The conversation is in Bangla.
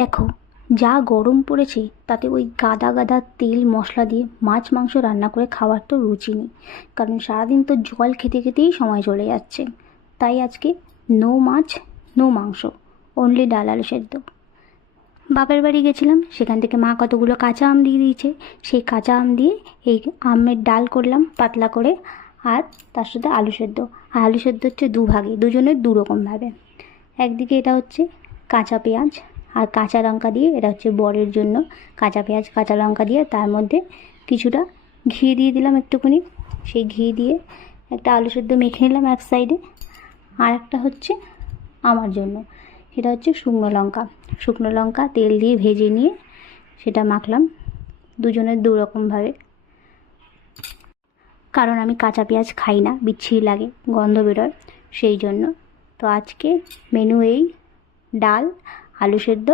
দেখো যা গরম পড়েছে তাতে ওই গাদা গাদা তেল মশলা দিয়ে মাছ মাংস রান্না করে খাওয়ার তো রুচি নেই। কারণ সারাদিন তো জল খেতে খেতেই সময় চলে যাচ্ছে। তাই আজকে নো মাছ নো মাংস, অনলি ডাল আলু সেদ্ধ। বাপের বাড়ি গেছিলাম, সেখান থেকে মা কতগুলো কাঁচা আম দিয়ে দিয়েছে। সেই কাঁচা আম দিয়ে এই আমের ডাল করলাম পাতলা করে, আর তার সাথে আলু সেদ্ধ। আর আলু সেদ্ধ হচ্ছে দুভাগে, দুজনের দুরকমভাবে। একদিকে এটা হচ্ছে কাঁচা পেঁয়াজ আর কাঁচা লঙ্কা দিয়ে, এটা হচ্ছে বরের জন্য। কাঁচা পেঁয়াজ কাঁচা লঙ্কা দিয়ে তার মধ্যে কিছুটা ঘি দিয়ে দিলাম একটুখানি। সেই ঘি দিয়ে একটা আলু সেদ্ধ মেখে নিলাম এক সাইডে। আর একটা হচ্ছে আমার জন্য, সেটা হচ্ছে শুকনো লঙ্কা তেল দিয়ে ভেজে নিয়ে সেটা মাখলাম। দুজনের দুরকমভাবে, কারণ আমি কাঁচা পেঁয়াজ খাই না, বিচ্ছিরি লাগে, গন্ধ বেরোয়, সেই জন্য। তো আজকে মেনু এই ডাল, আলু সেদ্ধ